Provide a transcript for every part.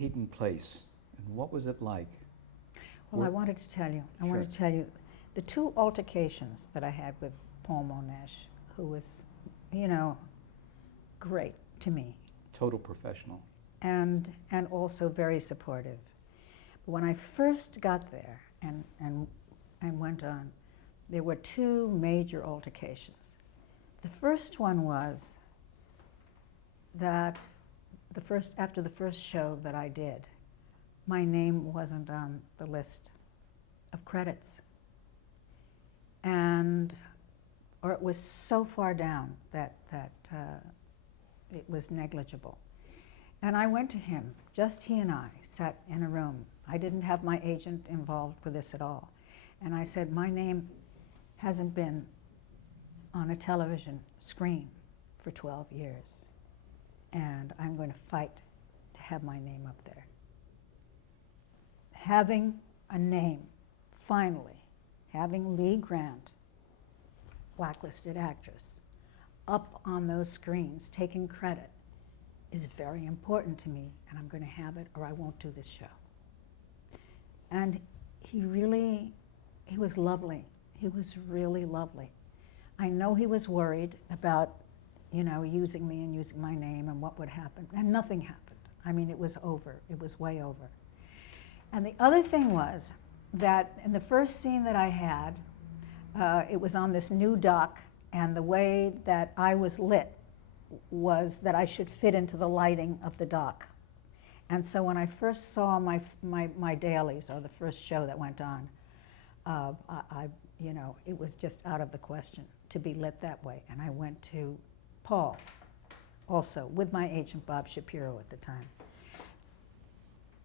Peyton Place, and what was it like? Well, I wanted to tell you. I Sure. wanted to tell you the two altercations that I had with Paul Monash, who was, you know, great to me, Total professional. and also very supportive. When I first got there and went on, there were two major altercations. The first one was that after the first show that I did, my name wasn't on the list of credits, or it was so far down that it was negligible. And I went to him, just he and I sat in a room. I didn't have my agent involved with this at all. And I said, my name hasn't been on a television screen for 12 years, and I'm going to fight to have my name up there. Having a name, finally, having Lee Grant, blacklisted actress, up on those screens taking credit is very important to me, and I'm going to have it or I won't do this show. And he was lovely. He was really lovely. I know he was worried about, using me and using my name and what would happen, and nothing happened. I mean, it was over. It was way over. And the other thing was that in the first scene that I had, it was on this new dock, and the way that I was lit was that I should fit into the lighting of the dock. And so when I first saw my dailies, or the first show that went on, it was just out of the question to be lit that way. And I went to Paul, also with my agent Bob Shapiro at the time.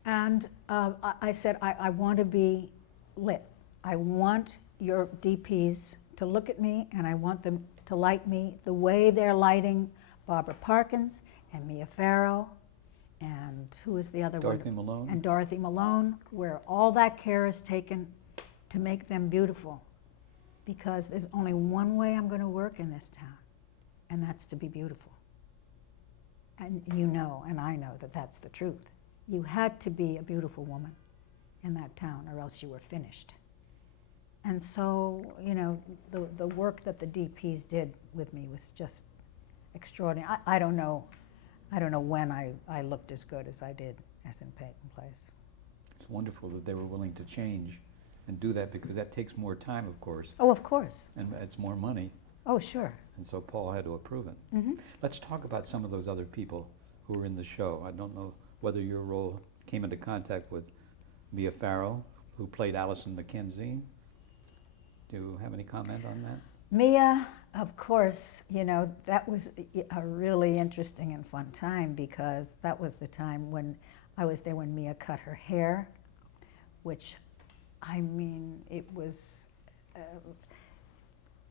And I said, I want to be lit. I want your DPs to look at me, and I want them to light me the way they're lighting Barbara Parkins and Mia Farrow, and who is the other one? Dorothy Malone. And Dorothy Malone, where all that care is taken to make them beautiful. Because there's only one way I'm going to work in this town, and that's to be beautiful. And you know, and I know that that's the truth. You had to be a beautiful woman in that town, or else you were finished. And so, the work that the DPs did with me was just extraordinary. I don't know when I looked as good as I did as in Peyton Place. It's wonderful that they were willing to change and do that, because that takes more time, of course, Oh, of course. and it's more money, Oh, sure. and so Paul had to approve it. Mm-hmm. Let's talk about some of those other people who were in the show. I don't know whether your role came into contact with Mia Farrow, who played Allison McKenzie. Do you have any comment on that? Mia, of course, that was a really interesting and fun time, because that was the time when I was there when Mia cut her hair, which, it was,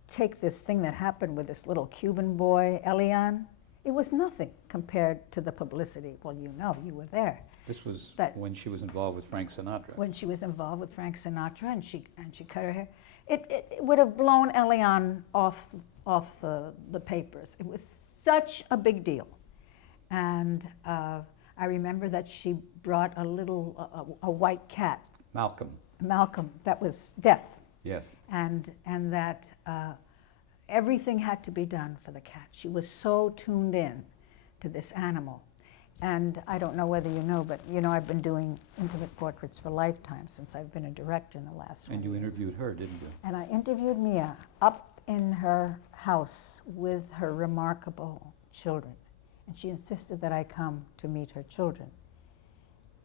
take this thing that happened with this little Cuban boy, Elian. It was nothing compared to the publicity. Well, you were there. This was That- when she was involved with Frank Sinatra. When she was involved with Frank Sinatra, and she cut her hair. It would have blown Elian off the papers. It was such a big deal. And I remember that she brought a white cat, Malcolm, that was deaf. Yes. And that everything had to be done for the cat. She was so tuned in to this animal. And I don't know whether you know, but I've been doing intimate portraits for Lifetime since I've been a director in the last 20 And you years. interviewed her, didn't you? And I interviewed Mia up in her house with her remarkable children. And she insisted that I come to meet her children.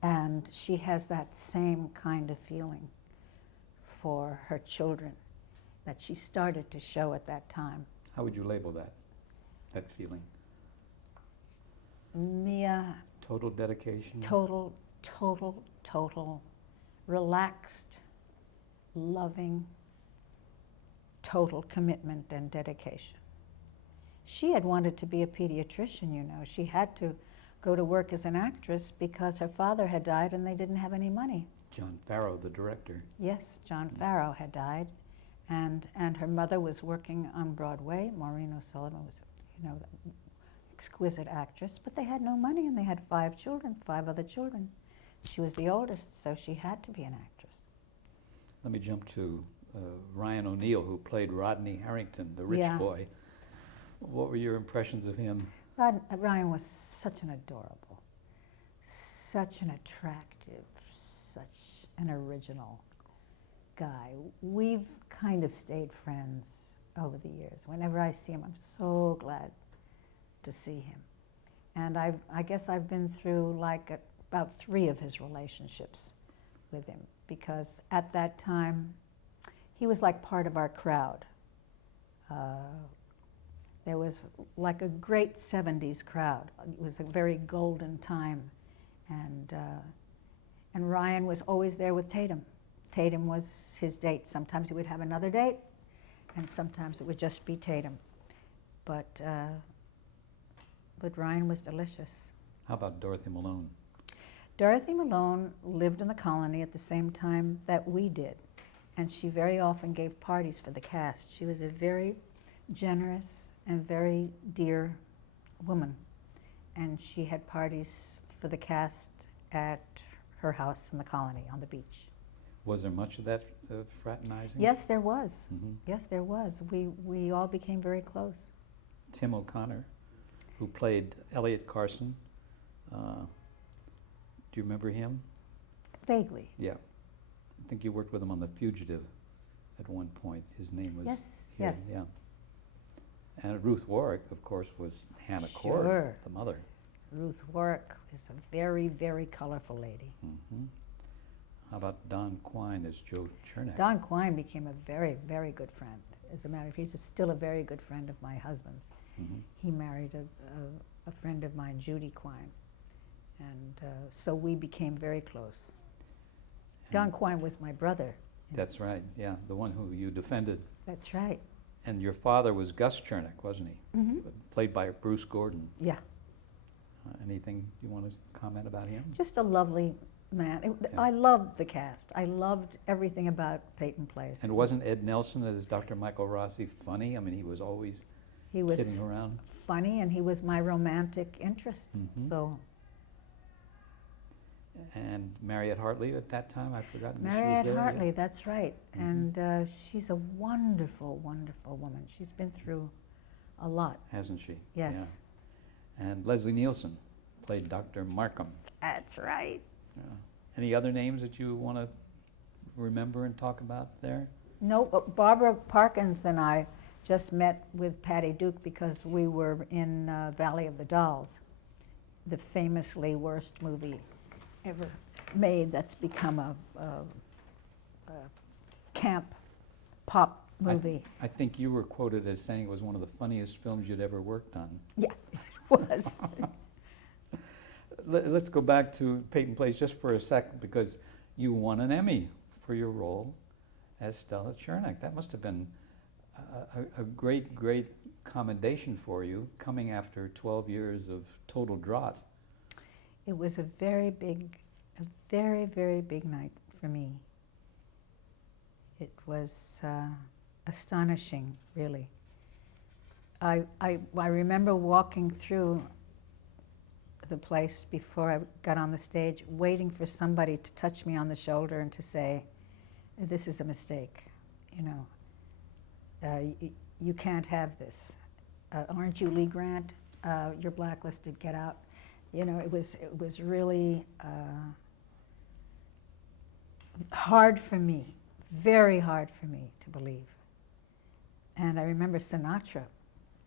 And she has that same kind of feeling for her children that she started to show at that time. How would you label that feeling? Mia, Total dedication? total, relaxed, loving, total commitment and dedication. She had wanted to be a pediatrician, She had to go to work as an actress because her father had died and they didn't have any money. John Farrow, the director. Yes, John Farrow had died, and her mother was working on Broadway. Maureen O'Sullivan was, exquisite actress, but they had no money, and they had 5 other children. She was the oldest, so she had to be an actress. Let me jump to Ryan O'Neal, who played Rodney Harrington, the rich Yeah. boy. What were your impressions of him? Ryan was such an adorable, such an attractive, such an original guy. We've kind of stayed friends over the years. Whenever I see him, I'm so glad to see him. And I guess I've been through like about 3 of his relationships with him, because at that time, he was like part of our crowd. There was like a great 70s crowd. It was a very golden time. And Ryan was always there with Tatum. Tatum was his date. Sometimes he would have another date, and sometimes it would just be Tatum. But Ryan was delicious. How about Dorothy Malone? Dorothy Malone lived in the colony at the same time that we did, and she very often gave parties for the cast. She was a very generous and very dear woman, and she had parties for the cast at her house in the colony on the beach. Was there much of that fraternizing? Yes, there was. Mhm. Yes, there was. We all became very close. Tim O'Connor, who played Elliot Carson. Do you remember him? Vaguely. Yeah. I think you worked with him on The Fugitive at one point. His name was Yes, here, yes. yeah. And Ruth Warwick, of course, was Hannah Cord, Sure. the mother. Ruth Warwick is a very, very colorful lady. Mhm. How about Don Quine as Joe Chernak? Don Quine became a very, very good friend. As a matter of fact, he's still a very good friend of my husband's. Mhm. He married a friend of mine, Judy Quine. And so we became very close. Don And Quine was my brother. That's right, yeah, the one who you defended. That's right. And your father was Gus Chernak, wasn't he? Mhm. Played by Bruce Gordon. Yeah, Anything you want to comment about him? just a lovely man. Yeah. I loved the cast. I loved everything about Peyton Place. And wasn't Ed Nelson as Dr. Michael Rossi funny? I mean, he was always He was kidding around. funny, and he was my romantic interest. Mhm. So And Mariette Hartley at that time, I've forgotten if she was Mariette there. Hartley, Yeah. that's right. Mhm. And she's a wonderful, wonderful woman. She's been through a lot. Hasn't she? Yes. Yeah. And Leslie Nielsen played Dr. Markham. That's right. Yeah. Any other names that you want to remember and talk about there? No, but Barbara Parkins and I just met with Patty Duke because we were in Valley of the Dolls, the famously worst movie ever made that's become a camp pop movie. I think you were quoted as saying it was one of the funniest films you'd ever worked on. Yeah, it was. Let's go back to Peyton Place just for a second, because you won an Emmy for your role as Stella Chernak. That must have been a great, great commendation for you, coming after 12 years of total drought. It was a very, very big night for me. It was astonishing, really. I remember walking through the place before I got on the stage, waiting for somebody to touch me on the shoulder and to say, "This is a mistake, you know. You can't have this. Aren't you Lee Grant? You're blacklisted, get out." You know, it was really hard for me, very hard for me to believe. And I remember Sinatra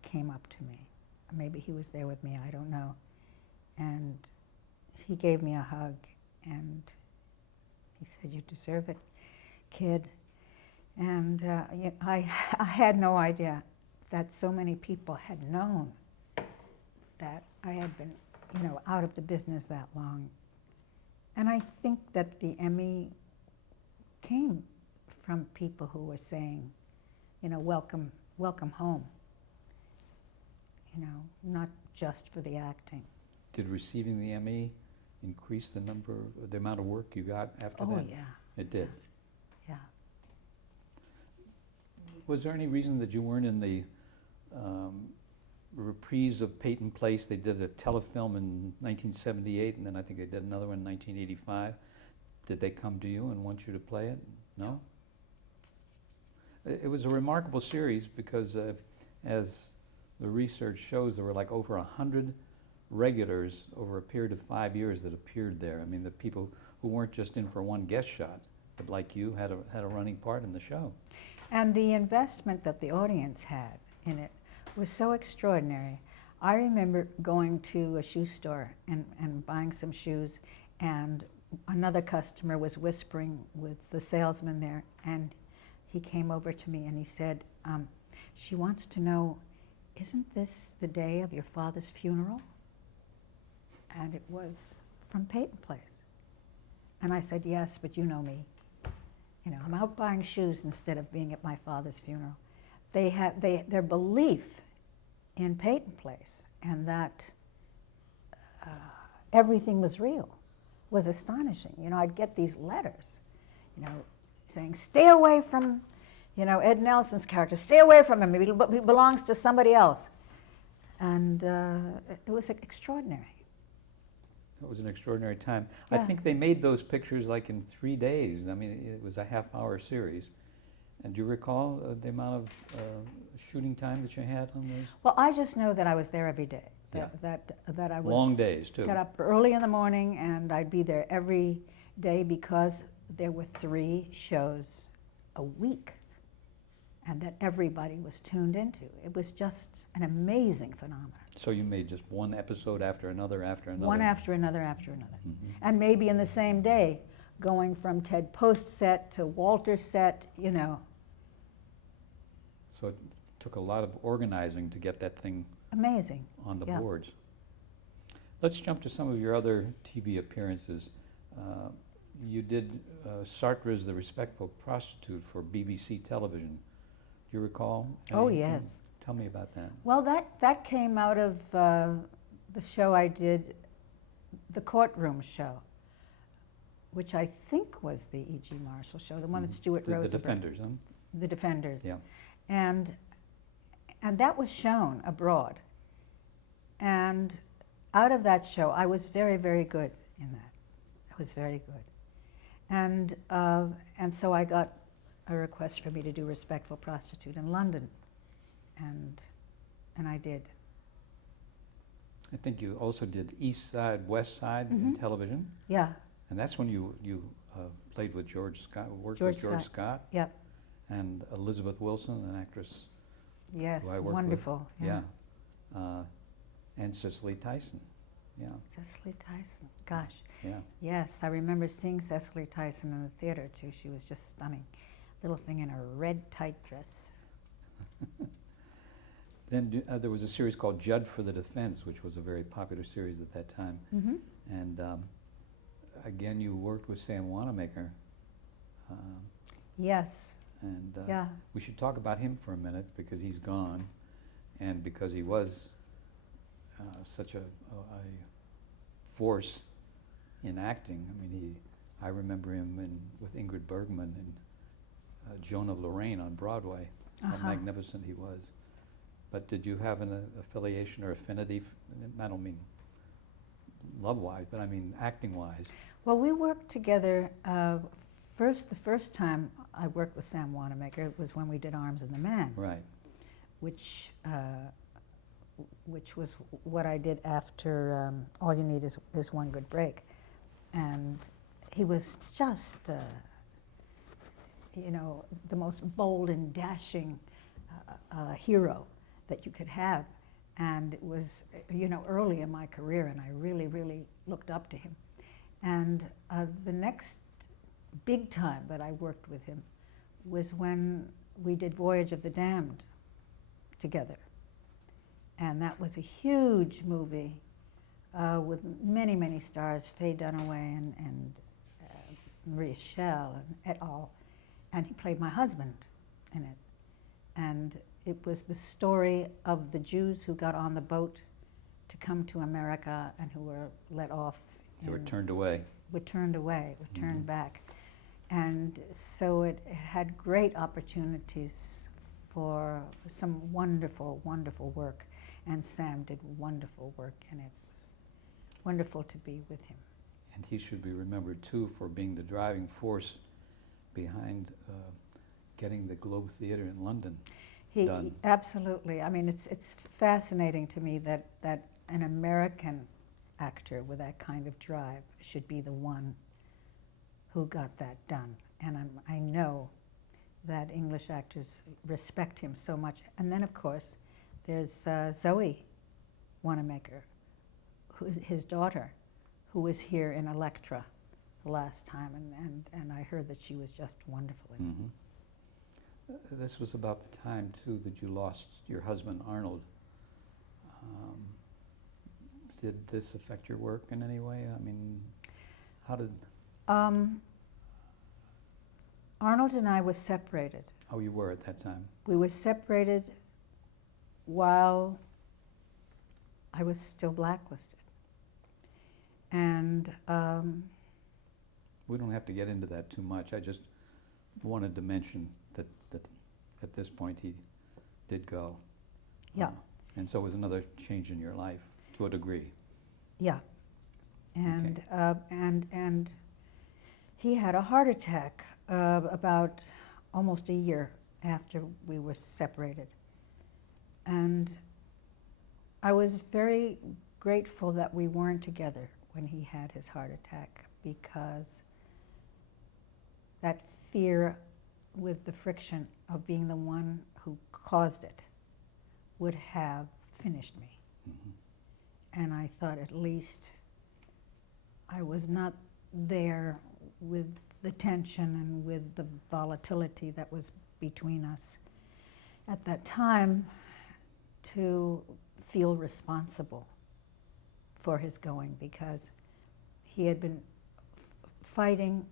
came up to me. Maybe he was there with me, I don't know. And he gave me a hug, and he said, "You deserve it, kid." And I had no idea that so many people had known that I had been, you know, out of the business that long. And I think that the Emmy came from people who were saying, you know, welcome home. You know, not just for the acting. Did receiving the Emmy increase the amount of work you got after that? Oh, yeah. It did. Yeah. Was there any reason that you weren't in reprise of Peyton Place. They did a telefilm in 1978, and then I think they did another one in 1985. Did they come to you and want you to play it? No? It was a remarkable series because, as the research shows, there were like over 100 regulars over a period of 5 years that appeared there. I mean, the people who weren't just in for one guest shot, but like you, had a running part in the show. And the investment that the audience had in it was so extraordinary. I remember going to a shoe store and buying some shoes, and another customer was whispering with the salesman there, and he came over to me and he said, she wants to know, isn't this the day of your father's funeral? And it was from Peyton Place. And I said, yes, but you know me. You know, I'm out buying shoes instead of being at my father's funeral. Their belief in Peyton Place and that everything was real was astonishing. You know, I'd get these letters, you know, saying, stay away from, you know, Ed Nelson's character, stay away from him, he belongs to somebody else. And it was extraordinary. It was an extraordinary time. Yeah. I think they made those pictures like in 3 days. I mean, it was a half-hour series. And do you recall the amount of shooting time that you had on those? Well, I just know that I was there every day. Yeah. That I was Long days, too. Got up early in the morning, and I'd be there every day because there were 3 shows a week, and that everybody was tuned into. It was just an amazing phenomenon. So you made just one episode after another after another? One after another after another. Mhm. And maybe in the same day, going from Ted Post set to Walter set, you know. So it took a lot of organizing to get that thing Amazing. on the Yeah. boards. Let's jump to some of your other TV appearances. You did Sartre's The Respectful Prostitute for BBC television. Do you recall? Oh, any- yes. Tell me about that. Well, that came out of the show I did, the Courtroom show, which I think was the E.G. Marshall show, the one that Stuart The Rosenberg. Defenders, huh? The Defenders. Yeah. And that was shown abroad. And out of that show, I was very, very good in that. I was very good. And so I got a request for me to do Respectful Prostitute in London. And I did. I think you also did East Side, West Side in television. Yeah, And that's when you played with George Scott, worked George with George Scott. Scott. Yep. And Elizabeth Wilson, an actress. Yes, who I worked with. wonderful. Yeah. And Cicely Tyson. Yeah, Cicely Tyson, gosh. yeah. Yes, I remember seeing Cicely Tyson in the theater too. She was just stunning. Little thing in a red tight dress. Then there was a series called Judd for the Defense, which was a very popular series at that time. Mm-hmm. And again, you worked with Sam Wanamaker. Yes, And yeah. we should talk about him for a minute because he's gone, and because he was such a force in acting. I mean, I remember him with Ingrid Bergman in Joan of Lorraine on Broadway. How magnificent he was. But did you have an affiliation or affinity? I don't mean love-wise, but I mean acting-wise. Well, we worked together. The first time I worked with Sam Wanamaker was when we did Arms of the Man, Right. which was what I did after All You Need Is One Good Break. And he was just, you know, the most bold and dashing hero that you could have. And it was, you know, early in my career, and I really, really looked up to him. And the next big time that I worked with him was when we did Voyage of the Damned together. And that was a huge movie with many, many stars, Faye Dunaway and Maria Schell and et al. And he played my husband in it. And it was the story of the Jews who got on the boat to come to America and who were let off. They were turned away. Were turned away, were turned back. And so it had great opportunities for some wonderful, wonderful work. And Sam did wonderful work, and it was wonderful to be with him. And he should be remembered too for being the driving force behind getting the Globe Theatre in London done. Absolutely. I mean, it's fascinating to me that an American actor with that kind of drive should be the one who got that done. And I know that English actors respect him so much. And then, of course, there's Zoe Wanamaker, who's his daughter, who was here in Elektra the last time, and I heard that she was just wonderful in it. This was about the time, too, that you lost your husband, Arnold. Did this affect your work in any way? I mean, how did... Arnold and I were separated. Oh, you were at that time? We were separated while I was still blacklisted. And we don't have to get into that too much. I just wanted to mention that at this point he did go. Yeah. And so it was another change in your life, to a degree. Yeah. And and he had a heart attack about almost a year after we were separated. And I was very grateful that we weren't together when he had his heart attack, because that fear with the friction of being the one who caused it would have finished me. And I thought at least I was not there with the tension and with the volatility that was between us at that time to feel responsible for his going, because he had been fighting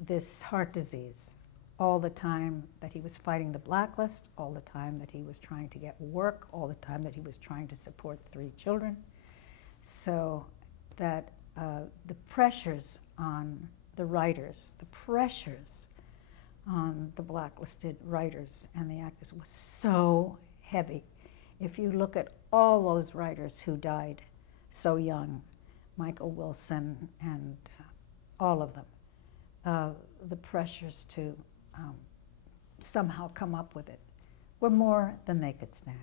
this heart disease all the time that he was fighting the blacklist, all the time that he was trying to get work, all the time that he was trying to support 3 children. So that the pressures on the writers, the pressures on the blacklisted writers and the actors was so heavy. If you look at all those writers who died so young, Michael Wilson and all of them, the pressures to somehow come up with it were more than they could stand.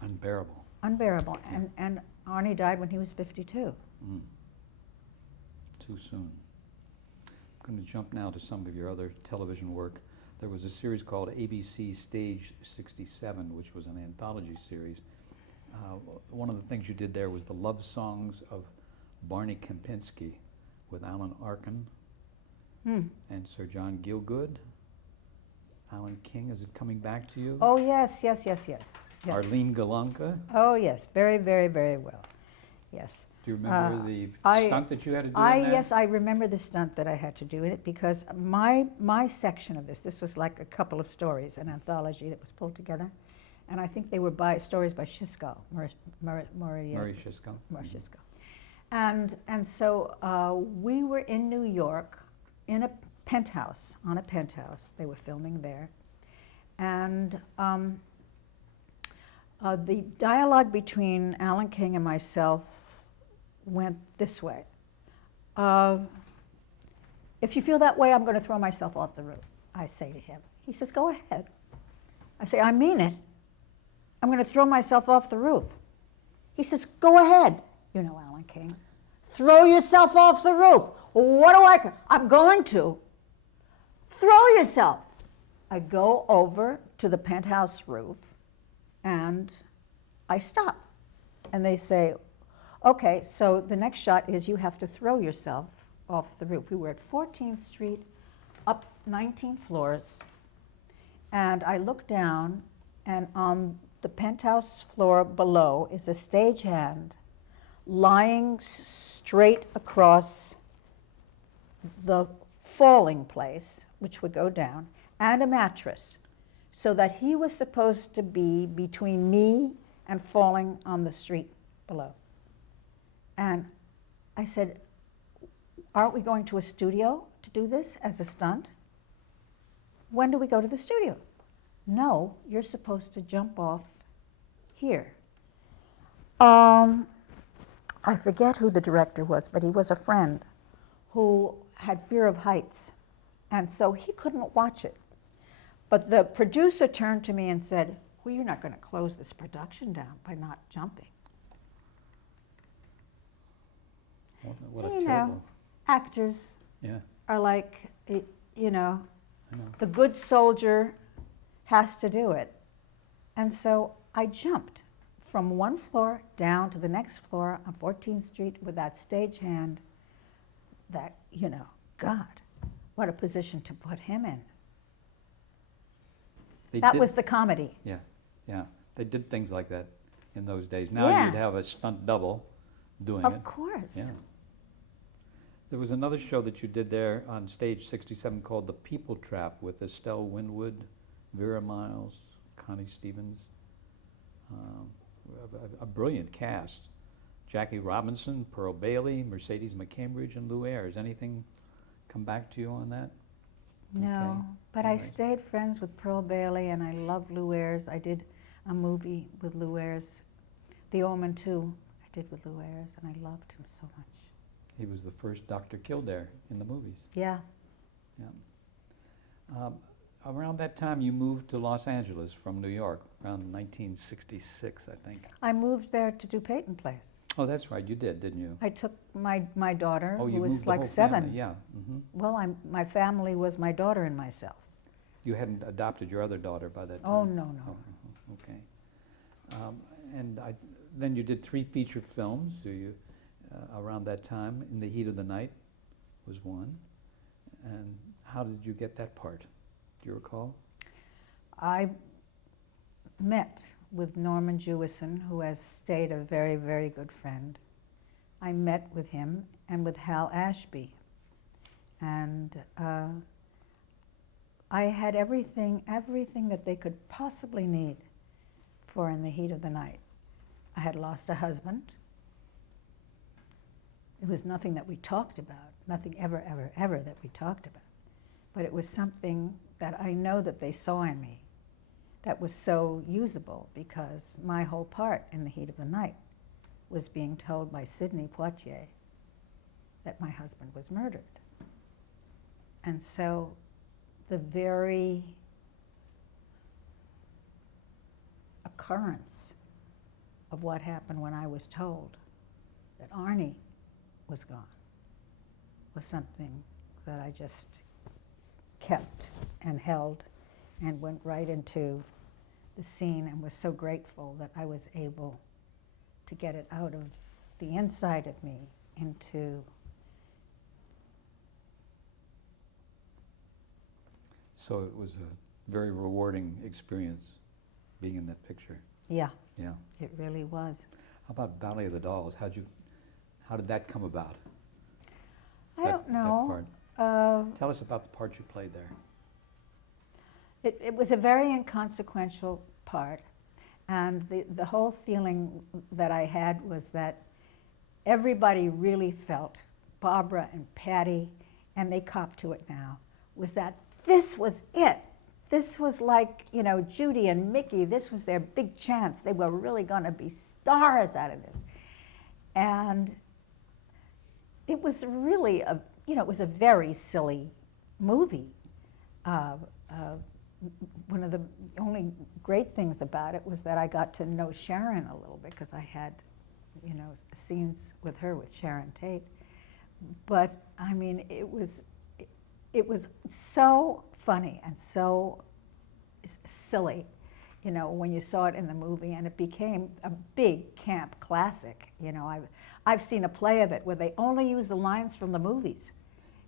Unbearable. Unbearable. And Arnie died when he was 52. Too soon. I'm going to jump now to some of your other television work. There was a series called ABC Stage 67, which was an anthology series. One of the things you did there was the love songs of Barney Kempinski with Alan Arkin and Sir John Gielgud. Alan King, is it coming back to you? Oh, yes. Arlene Galanka. Oh, yes, very, very, very well. Yes. Do you remember the stunt that you had to do? Yes, I remember the stunt that I had to do in it, because my section of this was like a couple of stories, an anthology that was pulled together, and I think they were stories by Siskel, Murray Siskel. Siskel. And so we were in New York in a penthouse, on a penthouse. They were filming there. And the dialogue between Alan King and myself went this way. If you feel that way, I'm going to throw myself off the roof, I say to him. He says, go ahead. I say, I mean it. I'm going to throw myself off the roof. He says, go ahead. You know Alan King. Throw yourself off the roof. What do I'm going to. Throw yourself. I go over to the penthouse roof and I stop. And they say, okay, so the next shot is you have to throw yourself off the roof. We were at 14th Street, up 19 floors, and I look down, and on the penthouse floor below is a stagehand lying straight across the falling place, which would go down, and a mattress, so that he was supposed to be between me and falling on the street below. And I said, aren't we going to a studio to do this as a stunt? When do we go to the studio? No, you're supposed to jump off here. I forget who the director was, but he was a friend who had fear of heights, and so he couldn't watch it. But the producer turned to me and said, well, you're not going to close this production down by not jumping. What a You know, terrible, actors yeah, are like, you know, I know. the good soldier has to do it. And so I jumped from one floor down to the next floor on 14th Street with that stagehand that, you know, God, what a position to put him in. They That did- was the comedy. Yeah, yeah. They did things like that in those days. Now Yeah. you'd have a stunt double doing Of it. course. Yeah. There was another show that you did there on Stage 67 called The People Trap with Estelle Winwood, Vera Miles, Connie Stevens. A brilliant cast. Jackie Robinson, Pearl Bailey, Mercedes McCambridge, and Lou Ayres. Anything come back to you on that? No, Okay. but I All right. stayed friends with Pearl Bailey, and I love Lou Ayres. I did a movie with Lou Ayres, The Omen 2, I did with Lou Ayres, and I loved him so much. He was the first Dr. Kildare in the movies. Yeah, Around that time, you moved to Los Angeles from New York, around 1966, I think. I moved there to do Peyton Place. Oh, that's right, you did, didn't you? I took my daughter, Oh, who you was moved the like whole 7. family, yeah. Mhm. Well, my family was my daughter and myself. You hadn't adopted your other daughter by that time? Oh, no, no. Oh, okay. And then you did 3 feature films around that time. In the Heat of the Night was one. And how did you get that part? Do you recall? I met with Norman Jewison, who has stayed a very, very good friend. I met with him and with Hal Ashby. And I had everything that they could possibly need for In the Heat of the Night. I had lost a husband. It was nothing that we talked about, nothing ever, ever, ever that we talked about. But it was something that I know that they saw in me that was so usable, because my whole part in The Heat of the Night was being told by Sidney Poitier that my husband was murdered. And so the very occurrence of what happened when I was told that Arnie was gone was something that I just kept and held and went right into the scene, and was so grateful that I was able to get it out of the inside of me into. So it was a very rewarding experience being in that picture. Yeah, Yeah. it really was. How about Valley of the Dolls? How did that come about? I don't know. That part? Tell us about the part you played there. It was a very inconsequential part, and the whole feeling that I had was that everybody really felt, Barbara and Patty, and they copped to it now, was that this was it. This was like, you know, Judy and Mickey, this was their big chance. They were really going to be stars out of this. And it was really it was a very silly movie. One of the only great things about it was that I got to know Sharon a little bit, because I had, scenes with her, with Sharon Tate. But I mean, it was so funny and so silly, when you saw it in the movie, and it became a big camp classic. I've seen a play of it where they only use the lines from the movies,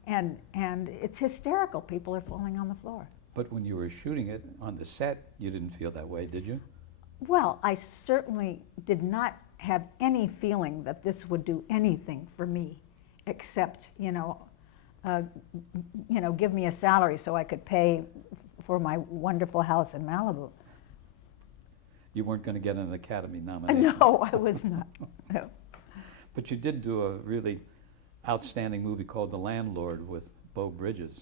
and it's hysterical. People are falling on the floor. But when you were shooting it on the set, you didn't feel that way, did you? Well, I certainly did not have any feeling that this would do anything for me, except, give me a salary so I could pay for my wonderful house in Malibu. You weren't going to get an Academy nomination. No, I was not. No. But you did do a really outstanding movie called The Landlord with Beau Bridges.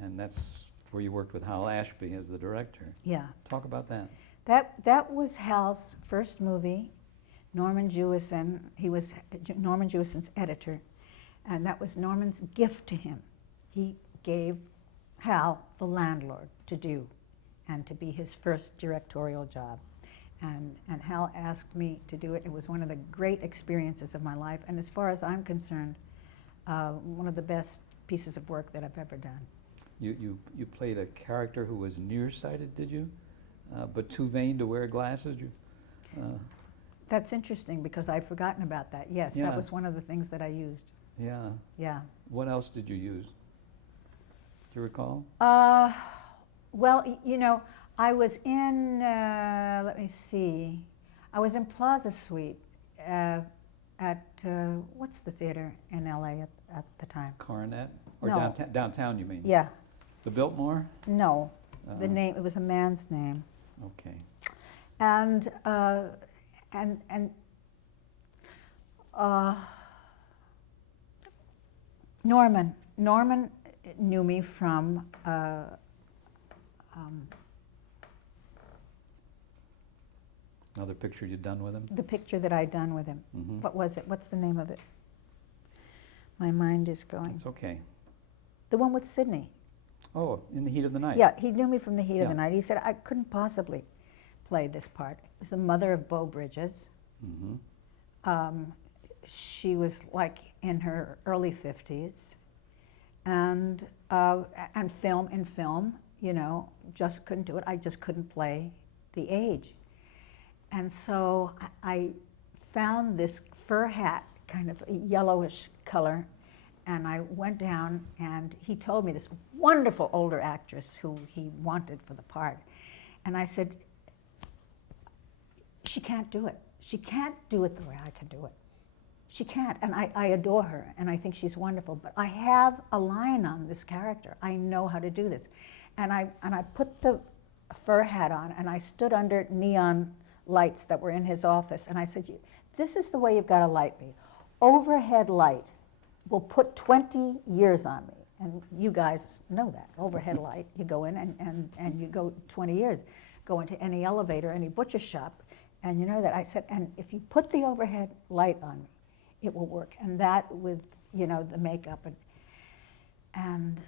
And that's where you worked with Hal Ashby as the director. Yeah. Talk about that. That was Hal's first movie. Norman Jewison, he was Norman Jewison's editor, and that was Norman's gift to him. He gave Hal the landlord to do, and to be his first directorial job. And Hal asked me to do it. It was one of the great experiences of my life, and as far as I'm concerned, one of the best pieces of work that I've ever done. You played a character who was nearsighted, did you? But too vain to wear glasses? That's interesting because I'd forgotten about that. Yes, Yeah. that was one of the things that I used. Yeah. Yeah. What else did you use? Do you recall? Well, you know, I was in, let me see, I was in Plaza Suite at, what's the theater in LA at the time? Coronet? Or No. downtown, you mean? Yeah, The Biltmore? no, the Uh, name, it was a man's name. Okay. And Norman knew me from Another picture you'd done with him? the picture that I'd done with him. Mhm. What was it? What's the name of it? My mind is going. It's okay. The one with Sydney. Oh, In the Heat of the Night? Yeah, he knew me from the heat of the Yeah. night. He said, I couldn't possibly play this part. It was the mother of Beau Bridges. Mm-hmm. She was like in her early 50s. And film, you know, just couldn't do it. I just couldn't play the age. And so I found this fur hat, kind of a yellowish color, and I went down, and he told me, this wonderful older actress who he wanted for the part. And I said, she can't do it. She can't do it the way I can do it. She can't, and I adore her, and I think she's wonderful, but I have a line on this character. I know how to do this. And I put the fur hat on, and I stood under neon lights that were in his office, and I said, this is the way you've got to light me. Overhead light will put 20 years on me, and you guys know that. Overhead light, you go in and you go 20 years. Go into any elevator, any butcher shop, and you know that. I said, and if you put the overhead light on me, it will work. And that with, you know, the makeup. And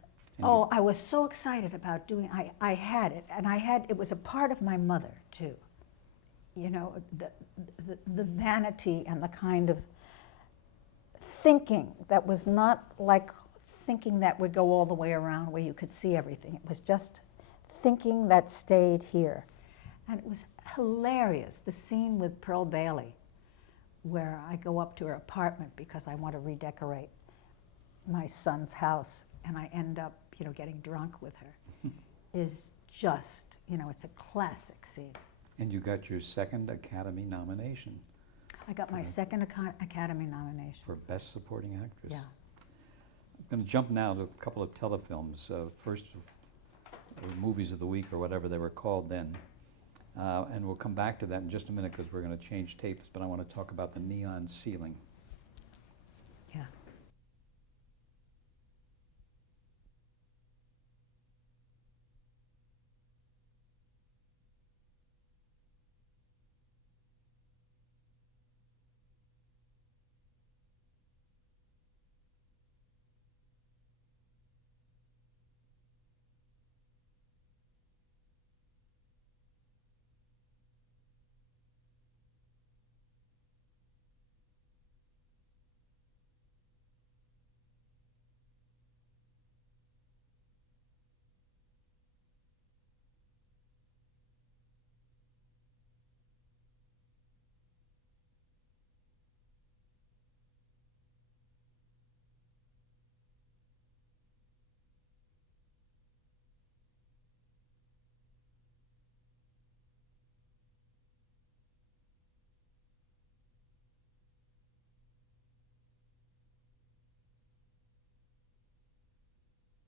oh, I was so excited about doing, I had it, and it was a part of my mother, too. You know, the vanity and the kind of thinking that was not like thinking that would go all the way around where you could see everything. It was just thinking that stayed here. And it was hilarious, the scene with Pearl Bailey, where I go up to her apartment because I want to redecorate my son's house, and I end up, you know, getting drunk with her, is just, you know, it's a classic scene. And you got your second Academy nomination I got my second Academy nomination. for Best Supporting Actress. Yeah. I'm going to jump now to a couple of telefilms. First, Movies of the Week, or whatever they were called then. And we'll come back to that in just a minute because we're going to change tapes, but I want to talk about the Neon Ceiling. Yeah.